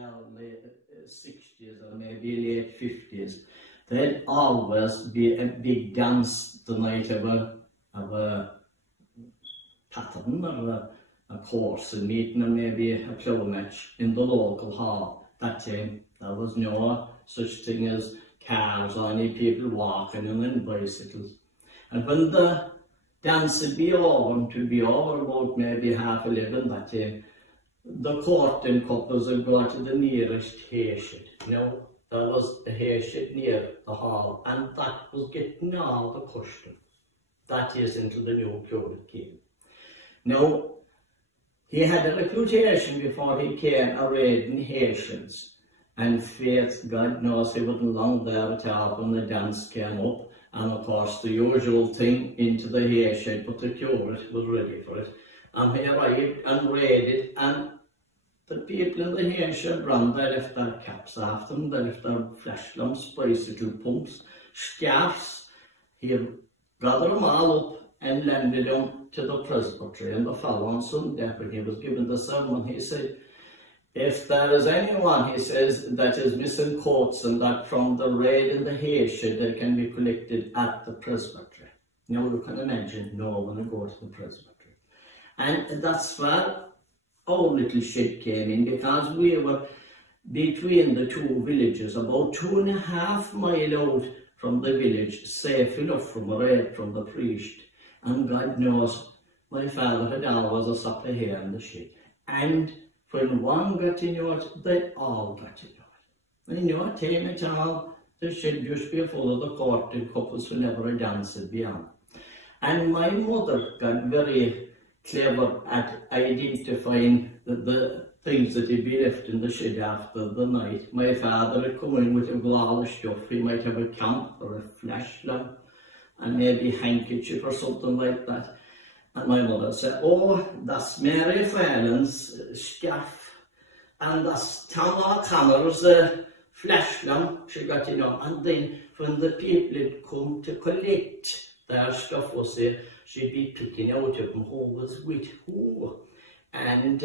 their late 60s or maybe late 50s, there'd always be a big dance the night of a pattern or a course, a meeting or maybe a plough match in the local hall. That time there was no such thing as cars or any people walking and then bicycles. And when the dance would be over, it would be over about maybe 11:30 that time, the courting couples would go to the nearest hayshed. Now, there was a hayshed near the hall, and that was getting all the custom. That is until the new curate came. Now, he had a reputation before he came arrayed in Haitians, and faith, God knows he wasn't long there at all when the dance came up, and of course the usual thing into the Haitian, but the curate was ready for it. And he arrived and read it, and the people in the Haitian brand, they left their caps after them, they left their flash lamps, bicycle pumps, scarves. He gathered them all up and landed them to the presbytery. And the following Sunday, when he was given the sermon, he said, if there is anyone, he says, that is missing coats and that from the raid in the Haitian, they can be collected at the presbytery. Now you can imagine no one will go to the presbytery. And that's where our little shed came in, because we were between the two villages, about 2.5 miles out from the village, safe enough from a raid from the priest. And God knows, my father had always a supper here in the shed. And when one got in it, they all got in it. And no time at all, the shed just be full of the courting couples who never danced beyond. And my mother got very clever at identifying the things that he'd be left in the shed after the night. My father would come in with a glass of stuff. He might have a camp or a flash lamp and maybe a handkerchief or something like that. And my mother said, oh, that's Mary Fallon's scarf, and that's Tom O'Connor's flash lamp she got in on. And then when the people had come to collect their stuff, was there, she'd be picking out of them who was with who. And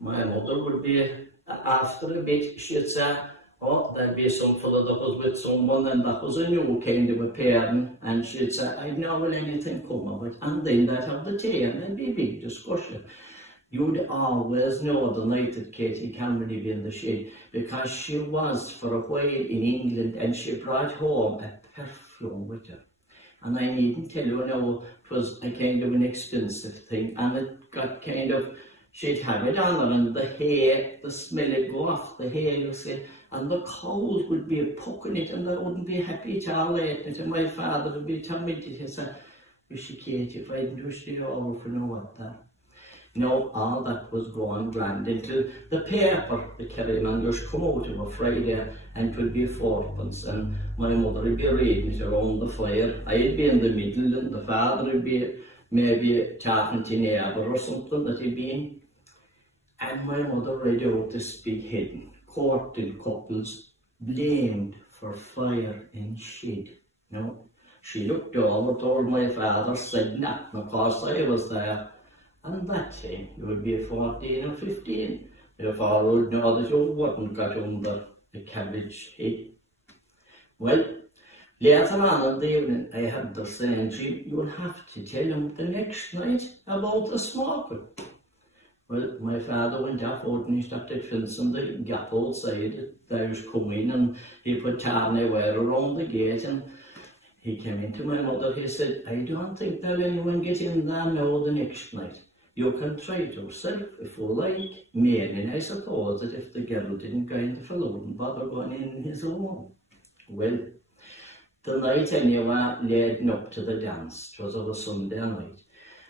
my mother would be, after a bit, she'd say, oh, there'd be some fellow that was with someone, and that was a new kind of a pairing, and she'd say, I know will anything come of it. And then they'd have the tea, and there'd be a big discussion. You'd always know the night that Katie Cameron be in the shed, because she was for a while in England, and she brought home a perfume with her. And I needn't tell you now, it was a kind of an expensive thing, and it got kind of, she'd have it on her, and the hair, the smell would go off the hair, you see, and the cows would be pucking it, and they wouldn't be happy at all eating it. And my father would be tormented. He said, wish you Katie, if I didn't wish you over for no what that. No, all that was going grand until the paper, the Kerrymangers, come out of a Friday, and it would be 4pence, and my mother would be reading it around the fire. I'd be in the middle, and the father would be maybe talking to neighbour or something that he'd be in. And my mother read out this big heading, courting couples blamed for fire in shed. No, she looked over, told my father, said nothing, of course I was there. And that time, you would be 14 or 15. Your father would know that you wouldn't got under the cabbage head. Well, later on in the evening, I had the saying, you'll have to tell him the next night about the smoking. Well, my father went off out and he started fencing the gap outside. There was coming, and he put tarny wire around the gate, and he came into my mother. He said, I don't think there'll anyone get in there now the next night. You can try it yourself if you like, meaning I suppose that if the girl didn't go into fellow wouldn't bother going in his own. Well, the night anyway leading up to the dance, it was on a Sunday night,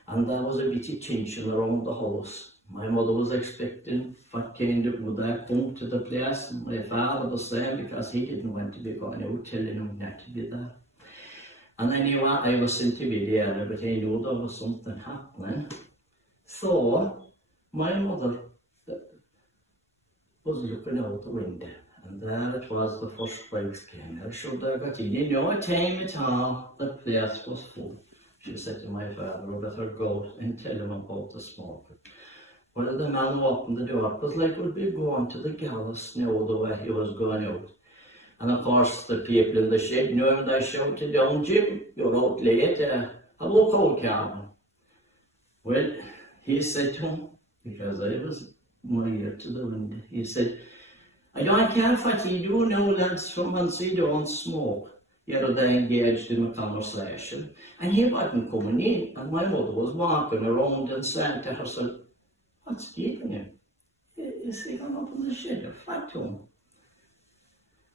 and there was a bit of tension around the house. My mother was expecting what kind of would I come to the place, and my father was saying, because he didn't want to be going out, telling him not to be there. And anyway, I was sent to be there, but I knew there was something happening. So, my mother was looking out the window, and there it was, the first bikes came. I should have got in no time at all, the place was full. She said to my father, I better go and tell him about the smoking. Well, the man who opened the door, it was like we'd be going to the gallows now the way he was going out. And of course, the people in the shed knew him, and they shouted down, "Jim, you're out late, hello, coal cabin." Well, he said to him, because I was my ear to the window, he said, "I don't care what you do now, lads, from once you don't smoke." You're engaged in a conversation. And he wasn't coming in, and my mother was walking around and saying to herself, "What's keeping him? Is he gone up in the shed or flat to him?"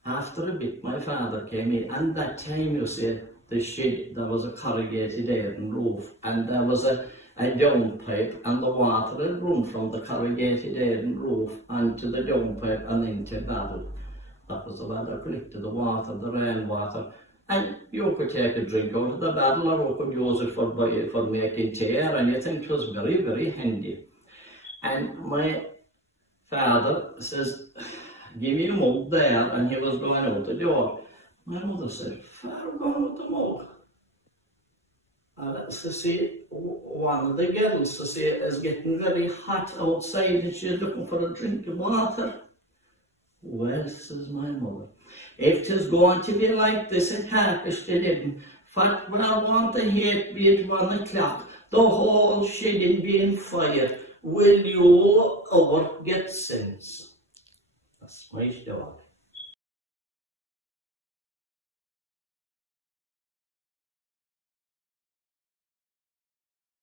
After a bit, my father came in, and that time, you see, the shed, there was a corrugated iron roof, and there was a downpipe, and the water had run from the corrugated iron roof onto the downpipe and into Babel. That was the way they collected the water, the rainwater. And you could take a drink out of the barrel, or you could use it for making tea or anything. It was very, very handy. And my father says, "Give me a mug there," and he was going out the door. My mother said, "Far going out the mug?" So see, one of the girls, is getting very hot outside, and she's looking for a drink of water. "Well," says my mother, "if 'tis going to be like this at 11:30, what would I want to hear be at 1 o'clock, the whole shedding being fire? Will you ever get sense?" That's my dog.